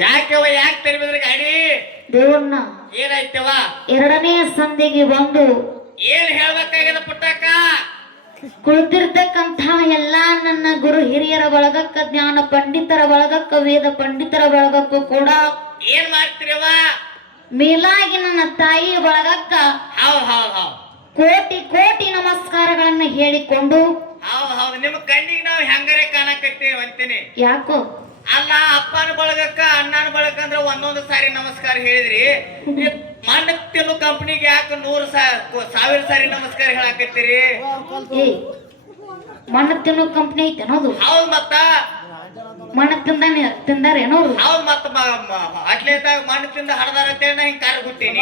ಯಾಕೆವ ಯಾಕೆ ತೆರಬಿದ್ರಿ ಗಾಡಿ ದೇವಣ್ಣ ಏನಾಯ್ತವ ಎರಡನೇ ಸಂಧಿಗೆ ಬಂದು ಏನ್ ಹೇಳ್ಬೇಕಾಗ್ಯದ ಪುಟ್ಟಕ್ಕ ಕುಳಿತಿರ್ತಕ್ಕಂಥ ಎಲ್ಲಾ ನನ್ನ ಗುರು ಹಿರಿಯರ ಬಳಗಕ್ಕ ಜ್ಞಾನ ಪಂಡಿತರ ಬಳಗಕ್ಕ ವೇದ ಪಂಡಿತರ ಬಳಗಕ್ಕೂ ಕೂಡ ಏನ್ ಮಾಡ್ತೀರವ ಮೇಲಾಗಿ ನನ್ನ ತಾಯಿಯ ಬಳಗಕ್ಕ ಹೌದ್ ಹೌದ್ ಹೌದ್ ಕೋಟಿ ಕೋಟಿ ನಮಸ್ಕಾರಗಳನ್ನ ಹೇಳಿಕೊಂಡು ಹೌದ್ ಹೌದ್ ನಿಮ್ಮ ಕಣ್ಣಿಗೆ ನಾವು ಹೆಂಗರೆ ಕಾಣಕತ್ತೀವಿ ಅಂತೀನಿ ಯಾಕೋ ಅಲ್ಲ ಅಪ್ಪನ ಬಳಗಕ್ಕ ಅಣ್ಣನ ಬಳಗ ಅಂದ್ರೆ ಒಂದೊಂದು ಸಾರಿ ನಮಸ್ಕಾರ ಹೇಳಿದ್ರಿ ಮಣ್ಣ ತಿನ್ನು ಕಂಪ್ನಿಗೆ ಯಾಕೆ 100,000 ಸಾರಿ ನಮಸ್ಕಾರ ಹೇಳಾಕತ್ತೀರಿ ಏ ಮಣ್ಣ ತಿನ್ನೋ ಕಂಪ್ನಿ ಐತೆ ಅನ್ನೋದು ಹೌದ್ ಮತ್ತ ಮಣ್ಣ ತಿಂದಾರೇನೋ ಹೌದ್ ಮತ್ತ ಅಟ್ಲೇದಾಗ ಮಣ್ಣ ತಿಂದ ಹಡದಾರ ಅಂತೇಳಿ ನಾ ಹಿಂಗ್ ಕಾರ ಗುಟ್ಟೀನಿ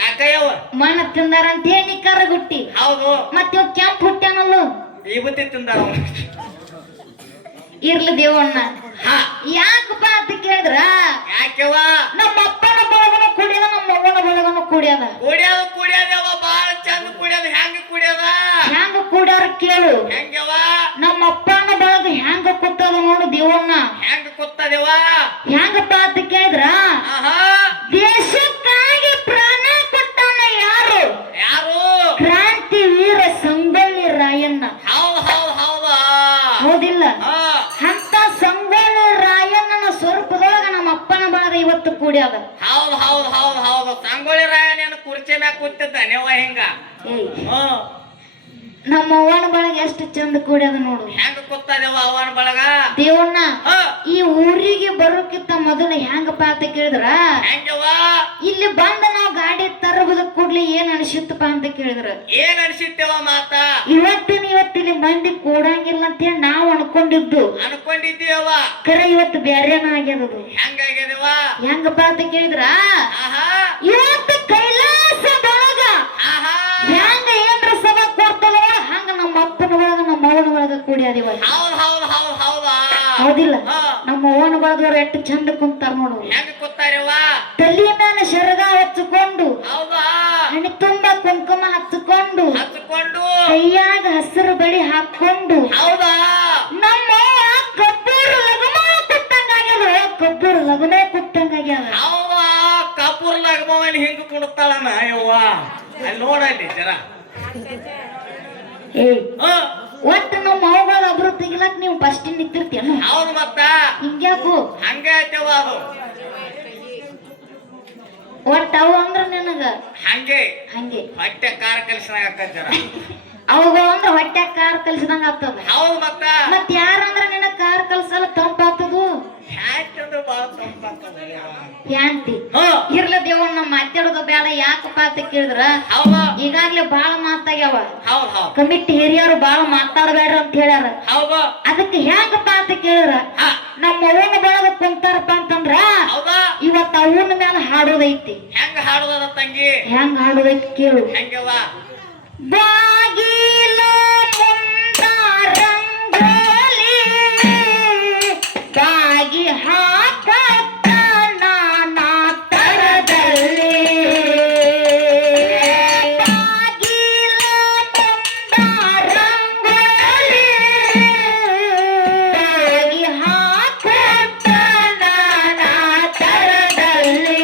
ಯಾಕಯ್ಯವ ಮಣ್ಣ ತಿಂದಾರ ಅಂತ ಹೇಳಿ ಕರಗುಟ್ಟಿ ಹೌದು ಮತ್ತೆ ಇವ್ ಕೆಂಪ್ ಹುಟ್ಟ್ಯಾನಲ್ಲೋ ವಿಭೂತಿ ತಿಂದಾರ ಇರ್ಲಿ ದೇವಣ್ಣ ಯಾಕಪ್ಪ ಅಂತ ಕೇಳಿದ್ರ ಯಾಕೆವ ನಮ್ಮ ಅಪ್ಪನ ಬಳಗನು ಕುಡಿಯದ ನಮ್ಮ ಅವ್ವನ ಬಳಗನು ಕುಡಿಯದ ಕುಡಿಯೋದವ ಬಾಳ ಚಂದ ಕುಡಿಯೋದು ಹೆಂಗ ಕುಡಿಯೋದ ಹೆಂಗ ಕುಡಿಯಾರ ಕೇಳು ಹೆಂಗವ ನಮ್ಮ ಅಪ್ಪನ ಬಳಗ ಹೆಂಗ ಕೂತದ ನೋಡು ದೇವಣ್ಣ ಹೆಂಗ ಕೂತದೇವ ಹೆಂಗಪ್ಪ ಅಂತ ಕೇಳಿದ್ರ ದೇಶಕ್ಕಾಗಿ ಪ್ರಾಣ ಕೊಟ್ಟಾನ ಯಾರು ಯಾರು ಕ್ರಾಂತಿ ವೀರ ಸಂಗೊಳ್ಳಿ ರಾಯಣ್ಣ ಹೌದ್ ಹೌದ್ ಹೌದಾ ಹೌದಿಲ್ಲ ಅಂತ ಸಂಗೊಳ್ಳಿ ರಾಯಣ್ಣನ ಸ್ವರೂಪದೊಳಗ ನಮ್ಮ ಅಪ್ಪನ ಬಳಗ ಇವತ್ತು ಕೂಡ್ಯಾದ ಹೌದ್ ಹೌದ್ ಹೌದ್ ಹೌದು ಸಂಗೊಳ್ಳಿ ರಾಯಣ್ಣ ಕುರ್ಚಿ ಮ್ಯಾಗ ಕೂತಿದ್ದ ನೀವ ಹಿಂಗ ನಮ್ಮ ಅವ್ವನ ಬಳಗ ಎಷ್ಟು ಚಂದ ಕೂಡ್ಯಾದ ನೋಡು ಹೆಂಗ ಕೂತದೇವ ಅವನ ಬಳಗ ದೇವಣ್ಣ ಈ ಊರಿಗೆ ಬರೋಕ್ಕಿಂತ ಮೊದಲು ಹೆಂಗಪ್ಪ ಅಂತ ಕೇಳಿದ್ರ ಹೆಂಗವ ಇಲ್ಲಿ ಬಂದ ನಾವು ಗಾಡಿ ತರಬದ ಕೂಡ್ಲಿ ಏನ್ ಅನಿಸಿತ್ತಪ್ಪ ಅಂತ ಕೇಳಿದ್ರ ಏನ್ ಅನ್ಸಿತ್ತೇವ ಮಾತ ಇವತ್ತಿಲ್ಲಿ ಮಂದಿ ಕೂಡಂಗಿಲ್ಲ ಅಂತ ಹೇಳಿ ನಾವು ಅನ್ಕೊಂಡಿದ್ದು ಅನ್ಕೊಂಡಿದ್ದೀವ ಕರೆ ಇವತ್ತು ಬ್ಯಾರೇನ ಆಗ್ಯದದು ಹೆಂಗಾಗ್ಯದವ ಹೆಂಗಪ್ಪ ಅಂತ ಕೇಳಿದ್ರ ಇವತ್ತು ಕೈಲಾಸ ಬಳಗ ಹೆಂಗ ಏನ್ರ ಸಭ ಕೊಡ್ತದ ಹಂಗ ನಮ್ಮ ಅಪ್ಪನ ಒಳಗ ನಮ್ಮ ಅವನ ಒಳಗ ಕೂಡ್ಯಾದಿವ ಹೌದ್ ಹೌದ್ ಹೌದ್ ಹೌದಾ ಹೌದಿಲ್ಲ ನಮ್ಮ ಅವನ ಬಳಗವ್ರು ಎಷ್ಟು ಚಂದ ಕುಂತಾರ ನೋಡು ಹೆಂಗ ಕೂತಾರವ ತಲೆ ಮೇಲೆ ಶರಗ ಹಚ್ಚಿಕೊಂಡು ಹೌದಾ ಹಣಿ ತುಂಬಾ ಕುಂಕುಮ ಹಚ್ಚಿಕೊಂಡು ಹಚ್ಚಿಕೊಂಡು ಕೈಯಾಗ ಹಸಿರು ಬಳಿ ಹಾಕೊಂಡು ಹೌದಾ ನಮ್ಮ ಕಬ್ಬೂರು ಲಗಮ ಕುಟ್ಟಂಗಾಗ್ಯದ ಕಬ್ಬೂರು ಲಗಮ ಕುಟ್ಟಂಗಾಗ್ಯದ ಹೌದಾ ಕಪೂರ್ ಲಗಮವನ್ ಹಿಂಗ ಕುಡ್ತಾಳನ ಯವ್ವ ಅಲ್ಲಿ ನೋಡಲ್ಲಿ ಜರ ಏ ಒಟ್ಟು ನಮ್ಮ ಅವುಗಳ ಒಬ್ರು ತೆಗಿಲಕ್ ನೀವು ಫಸ್ಟ್ ನಿಂತಿರ್ತೀಯನು ಹೌದು ಮತ್ತ ಹಿಂಗ್ಯಾಕು ಹಂಗ ಐತೆವ ಅದು ಒಟ್ಟು ಅವು ಅಂದ್ರ ನಿನಗ ಹಂಗೆ ಹಂಗೆ ಹೊಟ್ಟೆ ಕಾರ ಕಲಿಸಿದಾಗ ಜರ ಅವುಗಳು ಅಂದ್ರ ಹೊಟ್ಟೆ ಕಾರ್ ಕಲ್ಸಿದಂಗ ಆಗ್ತದ ಹೌದು ಮತ್ತ ಮತ್ ಯಾರಂದ್ರ ನಿನ ಕಾರ್ ಕಲ್ಸಲ್ಲ ತಂಪಾಗ್ತದು ಹ್ಯಾಂತಂದ್ರ ಬಾಳ ತಂಪಾಗ್ತದ ಯಾಂತಿ ಇರ್ಲ ದೇವಣ್ಣ ಮಾತಾಡೋದು ಬೇಡ ಯಾಕಪ್ಪ ಅಂತ ಕೇಳಿದ್ರ ಹೌದ ಈಗಾಗ್ಲೇ ಬಾಳ ಮಾತಾಗ್ಯಾವ ಹೌದ್ ಹೌದ್ ಕಮಿಟಿ ಹಿರಿಯರು ಬಾಳ ಮಾತಾಡಬೇಡ್ರ ಅಂತ ಹೇಳ್ಯಾರ ಹೌದ ಅದಕ್ಕೆ ಹೆಂಗಪ್ಪ ಅಂತ ಕೇಳಿದ್ರ ನಮ್ಮ ಅವನ ಬಳಗ ಕುಂತಾರಪ್ಪ ಅಂತಂದ್ರ ಹೌದಾ ಇವತ್ತ ಅವನ ಮೇಲೆ ಹಾಡೋದೈತಿ ಹೆಂಗ ಹಾಡುದ ತಂಗಿ ಹೆಂಗ ಹಾಡೋದೈತಿ ಕೇಳು ಹೆಂಗವ ಬಾಗಿಲ ಮುಂದ ರಂಗೋಲಿ ಬಾಗಿ ಹಾಕತ್ತ ನಾನಾ ತರದಲ್ಲಿ ಬಾಗಿಲ ಮುಂದ ರಂಗೋಲಿ ಬಾಗಿ ಹಾಕತ್ತ ನಾನಾ ತರದಲ್ಲಿ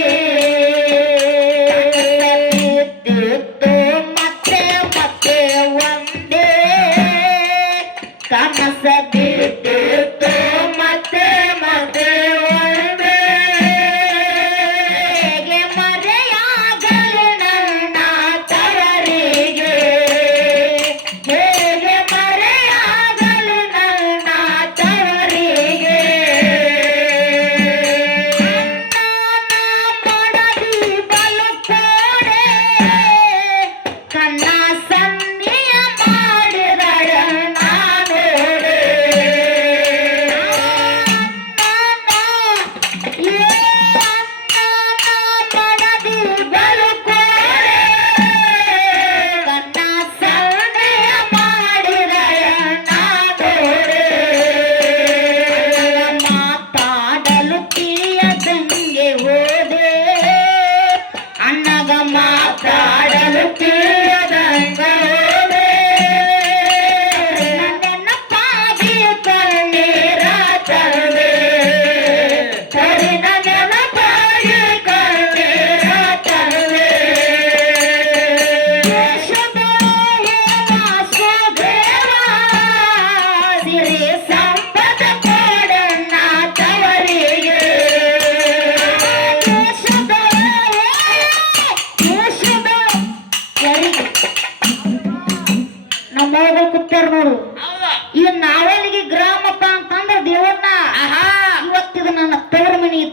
ಬಿದ್ದಿತ್ತು ಮತ್ತೆ ಒಂದೇ ಕನಸ ಬಿದ್ದಿತ್ತು ಮತ್ತೆ ಒಂದೇ ಹೇಗೆ ಮರೆಯಾಗಲು ನನ್ನ ತವರಿಗೆ ಹೇಗೆ ಮರೆಯಾಗಲು ನನ್ನ ತವರಿಗೆ ಮಡದಿ ಬಲು ಕೋಡೆ ಕಣ್ಣ ಸನ್ನಿಯ ಮಾಡಿದಳ ನಾನೋಡೆ ನನ್ನ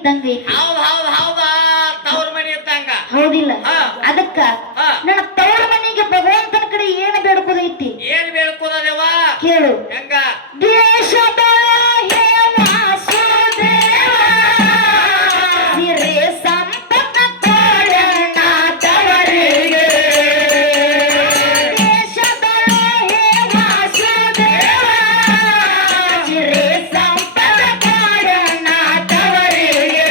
ಇದ್ದಂಗ ಐತಿ. ಹೌದ್ ಹೌದ್ ಹೌದ ತವ್ರ ಮನಿ ಇದ್ದಂಗ. ಹೌದಿಲ್ಲ? ಹಾ. ಅದಕ್ಕ ಹಾ. ನನ್ನ ತವರ ಮನೆಗೆ ಭಗವಂತನ ಕಡೆ ಏನು ಬೇಡ್ಕೋದೈತಿ ಏನ್ ಬೇಡ್ಕೋದೇವ ಕೇಳು. ಹೆಂಗ? ದೇಶದ ಸಿರಿ ಸಂಪತ್ತ ಕೊಡಣ ತವರಿಗೆ. ದೇಶದ ವಾಸುದೇವ ಸಿರಿ ಸಂಪತ್ತ ಕೊಡಣ ತವರಿಗೆ.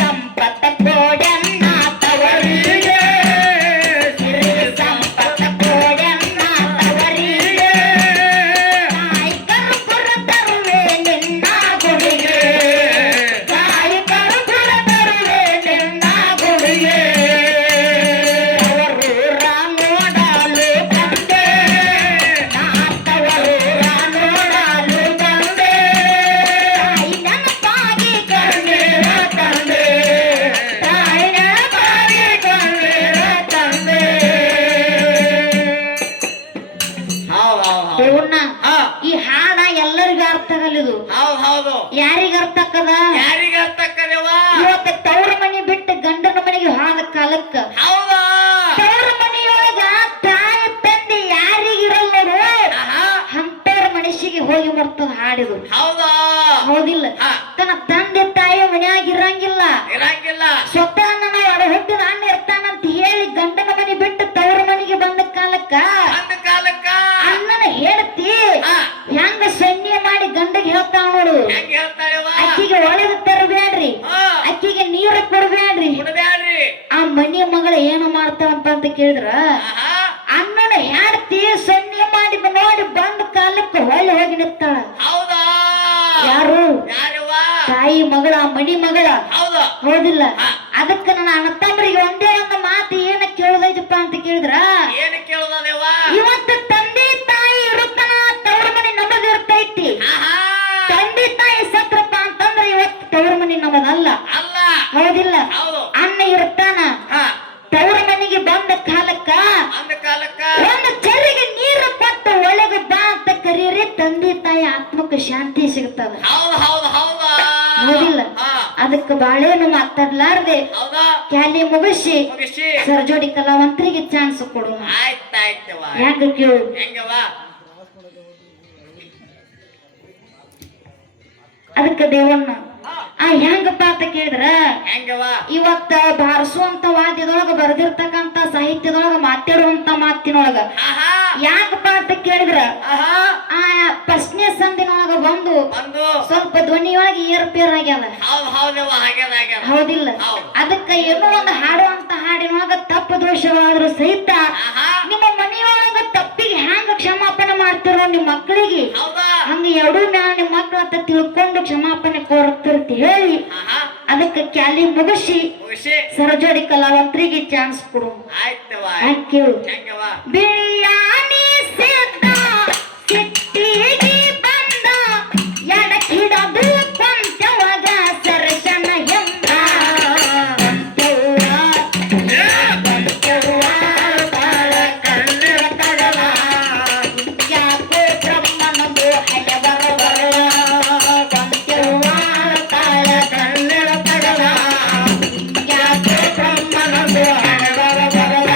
ಸಂಪತ್ತ ಕೊಡಣ ತವರಿಗೆ. ಸಿರಿ ಸಂಪತ್ತ ಕೊಡಣ ತವರಿಗೆ. ತಾಯಿ ಕರ್ಪೂರ ತರುವೆ ನಿನ್ನ ಗುಡಿಗೆ. ತಾಯಿ ಕರ್ಪೂರ ತರುವೆ ನಿನ್ನ ಗುಡಿಗೆ. ತವರೂರ ನೋಡಲು ಬಂದೆ. ನಾ ತವರೂರ ನೋಡಲು ಬಂದೆ. ತಾಯಿ ನೆನಪಾಗಿ ಕಣ್ಣೀರ ತಂದೆ. ತಾಯಿ ನೆನಪಾಗಿ ಕಣ್ಣೀರ ತಂದೆ. ಹೌದ್ ಹೌದ್ ಹೌದ್ ದೇವಣ್ಣ, ಹಾ. ಈ ಹಾಡ ಎಲ್ಲರಿಗೂ ಅರ್ಥ ಆಗಲಿದು. ಹೌದ್ ಹೌದು ಯಾರಿಗ ಅರ್ಥ ಆಗದ? ಯಾರಿಗ ಅರ್ಥಕ್ಕದೇವ? ಇವತ್ತ ತವ್ರ ಮನಿ ಬಿಟ್ಟು ಗಂಡನ ಮನೆಗೆ ಹೋದ ಕಾಲಕ್ಕ ಹೌದಾ? ತವ್ರ ಮನೆಯೊಳಗ ತಾಯಿ ತಂದೆ ಯಾರಿಗಿರಲ್ಲ ನೋಡು, ಆಹಾ. ಅಂತವ್ರ ಮನುಷ್ಯಗೆ ಹೋಗಿ ಬರ್ತದ ಹಾಡಿದು. ಹೌದಾ? ಹೌದಿಲ್ಲ? ಹಾ. ತನ್ನ ತಂದೆ ತಾಯಿ ಮನ್ಯಾಗ ಇರಂಗಿಲ್ಲ. ಇರಂಗಿಲ್ಲ. ಸ್ವತಃ ನನ್ನ ಒಡ ಹುಟ್ಟಿದ ಅಣ್ಣ ಇರ್ತಾನಂತ ಹೇಳಿ ಗಂಡನ ಮನೆ ಬಿಟ್ಟು ತವ್ರ ಮನೆಗೆ ಬಂದ ಕಾಲಕ್ಕ ಅಂದ ಕಾಲಕ್ಕ ಅಣ್ಣನ ಹೇಳ್ತಿ ಹಾ. ಹೆಂಗ ಸನ್ನೆ ಮಾಡಿ ಗಂಡಗೆ ಹೇಳ್ತಾವ ನೋಡು. ಹೆಂಗ್ ಹೇಳ್ತಾಳೆವ? ಅಕ್ಕಿಗೆ ಒಳಗೆ ತರಬೇಡ್ರಿ, ಹಾ. ಅಕ್ಕಿಗೆ ನೀರು ಕೊಡಬೇಡ್ರಿ. ಕುಡ್ಬ್ಯಾಡ್ರಿ. ಆ ಮನಿ ಮಗಳು ಏನು ಮಾಡ್ತಾವಂತ ಅಂತ ಕೇಳಿದ್ರ ಆಹಾ. ಅಣ್ಣನ ಹೆಂಡತಿ ಸನ್ನೆ ಮಾಡಿದ ನೋಡಿ ಬಂದ ಕಾಲಕ್ಕೆ ಹೊಳ್ಳಿ ಹೋಗಿ ನಿಂತಾಳ. ಹೌದಾ? ಯಾರು? ಯಾರವ್ವ? ತಾಯಿ ಮಗಳ, ಆ ಮನಿ ಮಗಳ. ಹೌದು. ಹೌದಿಲ್ಲ? ಹಾ. ಅದಕ್ಕ ನನ್ನ ಅಣ್ಣ ತಮ್ಮರಿಗೆ ಒಂದೇ ಒಂದು ಮಾತು ಏನ ಕೇಳುದೈತಪ್ಪ ಅಂತ ಕೇಳಿದ್ರ, ಏನ್ ಕೇಳೋದೇವ? ಇವತ್ತು ತಂದೆ ತಾಯಿ ಇರುತ್ತನ ತವ್ರ ಮನಿ ನಮ್ಮದು ಇರ್ತೈತಿ. ಆಹಾ. ತಂದೆ ತಾಯಿ ಸತ್ರಪ್ಪ ಅಂತಂದ್ರೆ ಇವತ್ತು ತವ್ರ ಮನಿ ನಮ್ಮದಲ್ಲ. ಅಲ್ಲ. ಹೌದಿಲ್ಲ? ಹೌದು. ಅಣ್ಣ ಇರ್ತಾನ ಹಾ. ತವ್ರ ಮನೆಗೆ ಬಂದ ಕಾಲಕ್ಕ ಅಂದ ಕಾಲಕ್ಕ ಒಂದು ಚೆರಿಗೆ ನೀರು ಕೊಟ್ಟು ಒಳಗೆ ಬಾ ಅಂತ ಕರೀರಿ, ತಂದೆ ತಾಯಿ ಆತ್ಮಕ್ಕೆ ಶಾಂತಿ ಸಿಗ್ತದ. ಹೌದ್ ಹೌದ್ ಹೌದಾ? ಹೌದಿಲ್ಲ? ಹಾ. ಅದಕ್ಕೆ ಬಾಳೇನು ಮಾತಾಡ್ಲಾರ್ದೆ ಹೌದಾ? ಕ್ಯಾಲಿ ಮುಗಿಸಿ ಮುಗಿಸಿ. ಸರ್ಜೋಡಿ ಕಲಾವಂತರಿಗೆ ಚಾನ್ಸ್ ಕೊಡು. ಆಯ್ತಾಯ್ತವ. ಯಾಕ ಕೇಳು? ಹೆಂಗವ? ಅದಕ್ಕೆ ದೇವಣ್ಣ ಹಾ. ಆ ಹೆಂಗಪ್ಪ ಅಂತ ಕೇಳಿದ್ರ, ಹೆಂಗವ? ಇವತ್ತ ಬಾರಿಸುವಂತ ವಾದ್ಯದೊಳಗ ಬರೆದಿರ್ತಕ್ಕಂತ ಸಾಹಿತ್ಯದೊಳಗ ಮಾತಾಡುವಂತ ಮಾತಿನೊಳಗ ಆಹಾ. ಯಾಕಪ್ಪ ಅಂತ ಕೇಳಿದ್ರ, ಆಹಾ. ಆ ಪ್ರಶ್ನೆ ಸಂದಿನೊಳಗ ಬಂದು ಒಂದು ಸ್ವಲ್ಪ ಧ್ವನಿಯೊಳಗೆ ಏರ್ಪೇರ್ ಆಗ್ಯದ. ಹೌದ್ ಹೌದವ. ಆಗ್ಯದ ಆಗ್ಯದ. ಹೌದಿಲ್ಲ? ಹೌದು. ಅದಕ್ಕ ಏನೋ ಒಂದು ಹಾಡುವಂತ ಹಾಡಿನೊಳಗ ತಪ್ಪು ದೋಷಗಳಾದ್ರೂ ಸಹಿತ ಆಹಾ. ನಿಮ್ಮ ಮನೆಯೊಳಗ ತಪ್ಪಿಗೆ ಹ್ಯಾಂಗ ಕ್ಷಮಾಪಣೆ ಮಾಡ್ತಿರೋ ನಿಮ್ಮ ಮಕ್ಕಳಿಗೆ, ಹೌದಾ? ಹಂಗ ಎರಡೂ ಮ್ಯಾಲ ನಿಮ್ಮ ಮಕ್ಕಳ ಅಂತ ತಿಳ್ಕೊಂಡು ಕ್ಷಮಾಪಣೆ ಕೋರುತ್ತಿರ್ತಿ ಹೇಳಿ ಆಹಾ. ಅದಕ್ಕೆ ಕ್ಯಾಲಿ ಮುಗಿಸಿ ಮುಗಿಸಿ. ಸರಜೋಡಿ ಕಲಾವಂತರಿಗೆ ಚಾನ್ಸ್ ಕೊಡು. ಆಯ್ತವ. ಕೇಳು. ಹೆಂಗವ? ಬಿಳಿಯಾನಿ ಸಿದ್ಧ ಸಿಟ್ಟಿಗೆ ಬಂದ ಎಡಕಿಡದು ಕೊಂಚವಾಗ ಸರಸನ ಹೆಂಗ ಕೊಂಚವ್ವ ಕೊಂಚವ್ವ ಬಾಳ ಕಣ್ಣಿರ ತಡವ ಯಾಕೋ ಬ್ರಹ್ಮನದು ಹಯಬರ ಬರವ ಕೊಂಚವ್ವ ಬಾಳ ಕಣ್ಣಿರ ತಡವ ಯಾಕೋ ಬ್ರಹ್ಮನದು ಹಯಬರ ಬರವ.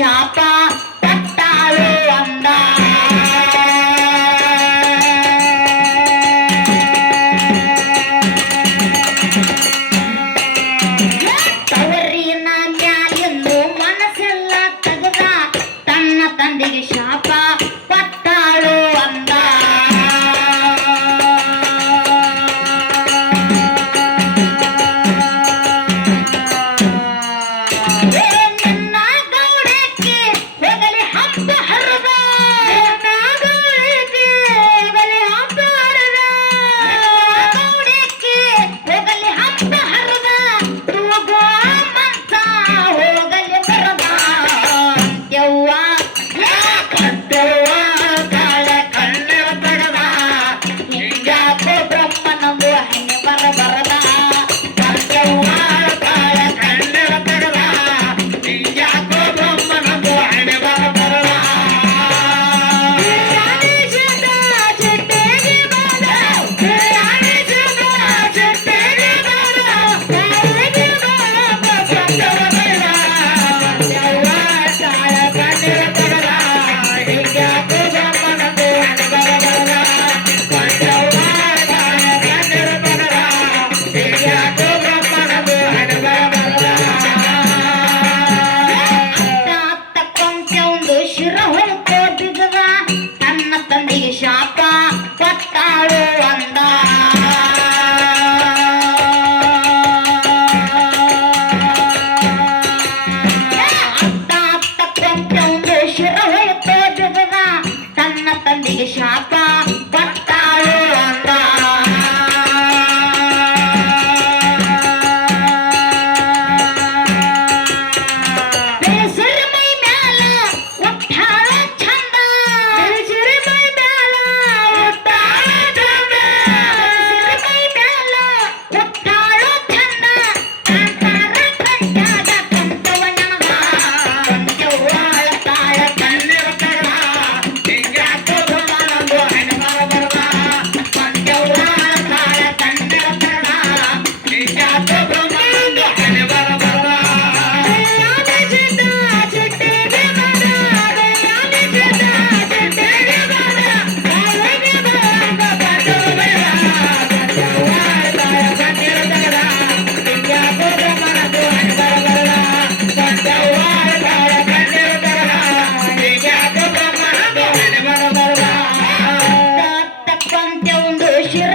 ಶಾಪ ಕೊಟ್ಟಾಳು ಅಂದ ತವರಿನ ಮ್ಯಾಲಿಂದು ಮನಸ್ಸೆಲ್ಲ ತೆಗೆದ ತನ್ನ ತಂದೆಗೆ ಶಾಪ ಕೊಟ್ಟಾಳು ಅಂದ ನಿನ್ನ ಗೌಡಕ್ಕೆ ಹೋಗಲಿ ಹಬ್ಬ ಹರದ ಗೌಡಕ್ಕೆ ಹೋಗಲಿ ಹಬ್ಬ ಹರದ ಗೌಡಕ್ಕೆ ಹೋಗಲಿ ಹಬ್ಬ ಹರದ ತೂಗೋ ಮಂಚ ಹೋಗಲಿ ಬರದ ಯವ್ವ ಯಾಕಂತವ್ವ ಕಾಳ ಕಣ್ಣರ ಬಡದ ಹಿಂಗಾಕೋ ಬ್ರಹ್ಮನಂದು ಹಣ್ಣೆ ಬರಬರದ ಯವ್ವ ಕಾಳ ಕಣ್ಣರ ಬಡದ ಹಿಂಗಾಕೋ ಬ್ರಹ್ಮನಂದು ಹಣ್ಣೆ ಬರಬರದ ಚೆಟ್ಟೆಗೆ ಬಾಲ ಚೆಟ್ಟೆಗೆ ಬಾಲ ಕಾಲಿಗೆ ಬಾಲ ಪಟ್ಟವ ಬೇಡ ಯವ್ವ ಕಾಳ ಕಣ್ಣರ ಬಡದ ಹಿಂಗಾಕೋ ಬ್ರಹ್ಮನಂದು ಹಣ್ಣೆ ಬರಬರದ ಯವ್ವ ಕಾಳ ಕಣ್ಣರ ಬಡದ ಹಿಂಗಾಕೋ ಬ್ರಹ್ಮನಂದು ಹಣ್ಣೆ ಬರಬರದ ಅತ್ತ ಕೊಂಚೊಂದು ಶಿರ ಹೊರಕೋ ಬಿಗದ ತನ್ನ ತಂದೆಗೆ ಶಾಪ ಕೊಟ್ಟಾಳು ಅಂದ ಅತ್ತ ಕೊಂಚೊಂದು ಶಿರ ಹೊರಕೋ ಬಿಗದ ತನ್ನ ತಂದೆಗೆ ಶಾಪ ಕೊಟ್ಟಾಳು ಅಂದ ಸಿರಿಮೈ ಮ್ಯಾಲ ಒಟ್ಟಾಳ ಚಂದ ಸಿರಿಮೈ ಮ್ಯಾಲ ಒಟ್ಟಾಳ ಚಂದ ಸಿರಿಮೈ ಮ್ಯಾಲ ಒಟ್ಟಾಳ ಚಂದ ಕಾಂತಾರ ಕಂಠಾಗ ಕಂಠವ ನನಗ ಕಂಠವಾಳ ತಾಳ ಕಣ್ಣಿರ ಕರಡ ಹಿಂಗಾಕೋ ಬ್ರಹ್ಮನಂದು ಹಣ್ಣೆ ಬರಬರದ ಕಂಠವಾಳ ತಾಳ ಕಣ್ಣಿರ ಕರಡ ಹಿಂಗಾಕೋ ಬ್ರಹ್ಮನಂದು ಹಣ್ಣೆ ಬರಬರದ ಚೆಟ್ಟೆಗೆ ಬಾಲ ಚೆಟ್ಟೆಗೆ ಬಾಲ ಕಾಲಿಗೆ ಬಾಲ ಪಟ್ಟವ ಬೇಡ ಯವ್ವ ಕಾಳ ಕಣ್ಣರ ಬಡದ ಹಿಂಗಾಕೋ ಬ್ರಹ್ಮನಂದು ಹಣ್ಣೆ ಬರಬರದ ಯವ್ವ ಕಾಳ ಕಣ್ಣರ ಬಡದ ಹಿಂಗಾಕೋ ಬ್ರಹ್ಮನಂದು ಹಣ್ಣೆ ಬರಬರದ ತಕ್ಕಂತೆ ಒಂದು ಶಿರ